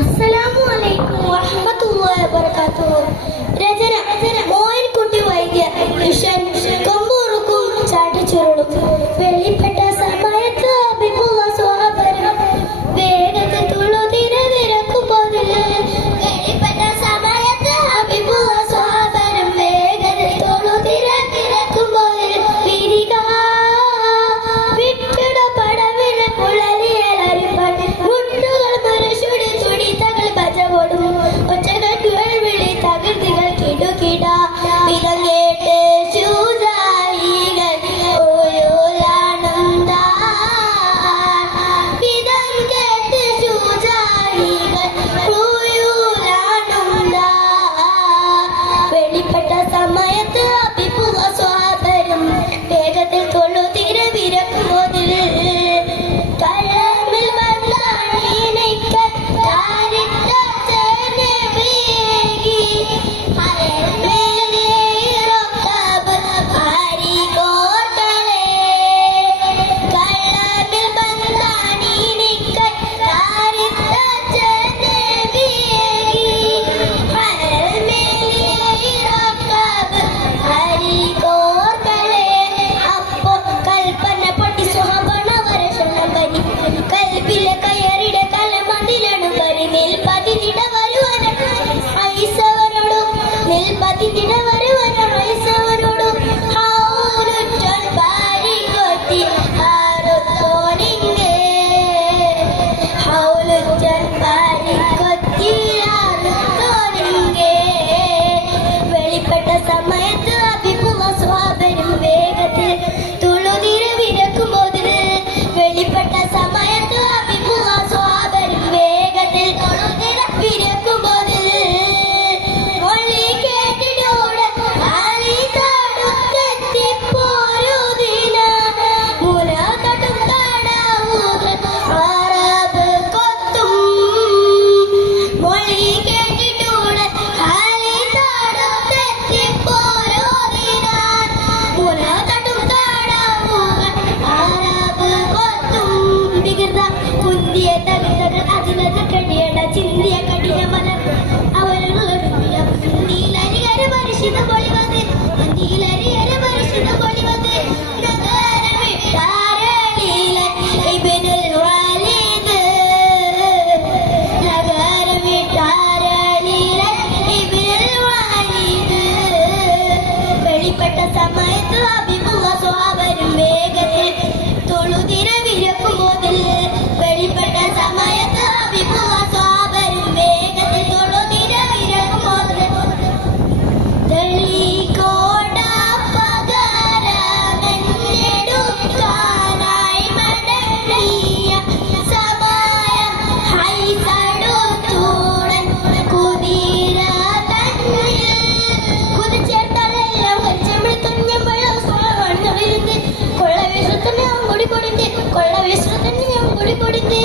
അസ്സലാമു അലൈക്കും വറഹ്മത്തുള്ളാഹി വബറകാതുഹു. രചന മോയിൻകുട്ടി വൈദ്യർ. മിഷൻ കൊമ്പൂറുക്കും ചാട്ടിച്ചുരുളും. വെളിപ്പെട്ട സമയത്ത് ഹബീബുള്ള സ്വഹാബരും വേഗത്തിൽ തുള്ളുതിരെ വിരക്കുമ്പോതിൽ. വെളിപ്പെട്ട സമയത്ത് ഹബീബുള്ള സ്വഹാബരും വേഗത്തിൽ തുള്ളുതിരെ വിരക്കുമ്പോതിൽ. വിരിക വിട്ടിട പടവിൽ കുഴലിയലരിപ്പൻ മുട്ടുകൾ മുരശുടി തുടിത്തകൾ ബജവോടും ഒച്ചകൾ വിളി തകൃതികൾ കിടുകിട വിധം കേട്ട് ശൂജായികൾ ഓയോലാണുണ്ടാ. വിധം കേട്ട് ശൂജായികൾ ഓയോലാണുണ്ടാ. വെളിപ്പെട്ട സമയത്ത് ഹബീബുള്ള സ്വഹാബരും വേഗത്തിൽ തൊള്ളുതിര വിരക്കുമ്പോതിൽ. കഴമിൽ വന്നാണിനയ്ക്ക താരിട്ട ജനവേഗി ഹരമേലിറക്കബ് ഹരികോട്ടളേ. കഴമിൽ വന്നാണിനയ്ക്ക താരിട്ട ജനവേഗി ഹരമേലിറക്കബ് ഹരികോട്ടളേ. അപ്പോ കൽപ്പന പൊട്ടി സുഹബണ വരഷണം പരി കൽബിലെ കയറിട കലമതിലണു പരി നിൽപതിതിട വരുവന ഐസവനോടു നിൽപതിതിട വരുവന ഐസവനോടു ഹൗലുറ്റൻ പാരികൊത്തി ആറുത്തോനിങ്ങേ. ഹൗലുറ്റൻ പാരികൊത്തി ആറുത്തോനിങ്ങേ. വെളിപ്പെട്ട സമയത്ത് ഹബീബുള്ള സ്വഹാബരും വേഗത്തിൽ തുളുതിര വിരക്കുമ്പോതിൽ. വെളിപ്പെട്ട സമയത്ത് ഹബീബുള്ള സ്വഹാബരും വേഗത്തിൽ തുളുതിര വിരക്കുമ്പോതിൽ. മൊഴി കേട്ടിടൂടെ ആലി തടുത്തെത്തിപ്പോരുദിന മുല തട്ടും തടാവുകൾ അറബ് കൊത്തും. മൊഴി കേട്ടിടൂടെ ആലി തടുത്തെത്തിപ്പോരുദിന മുല തട്ടും തടാവുകൾ അറബ് കൊത്തും. വികൃത കുന്തിയ തകൃതകൾ അതിനത് കടിയട ചിന്തിയ കഠിന മലർ അവരുള്ളൊരുമിയ നീലരികര പരിശുദ്ധ പൊളിവത് നീലരികര പരിശുദ്ധ പൊളിവത്. നഗരമിട്ടാരളിയിലെ ഇബ്നുൽ വാലിദ്. നഗരമിട്ടാരളിയിലെ ഇബ്നുൽ വാലിദ്. വെളിപ്പെട്ട സമയത്ത് ഹബീബുള്ള സ്വഹാബരും വേഗത്തിൽ തൊഴുതിര വിരക്കുമ്പോതിൽ. വെളിപ്പെട്ട സമയത്ത് ഹബീബുള്ള സ്വഹാബരും വേഗത്തിൽ തൊഴുതിര വിരക്കുമ്പോതിൽ. തെളികോട പകരമെന്നെടുക്കാനായി മടങ്ങിയ സമായം ഹൈസടുത്തൂടൻ കുതിര തന്നിൽ. കുതിച്ചേർത്താലെല്ലാം കൊച്ചമിഴ് തുഞ്ഞമ്പഴം സ്വളവണ്ണവിരുന്ന് കൊള്ളവേഷത്തിന് ഞാൻ കൊടിക്കൊടിന്റെ കൊള്ളവേഷത്തിന് ഞാൻ കൊടിക്കൊടിന്റെ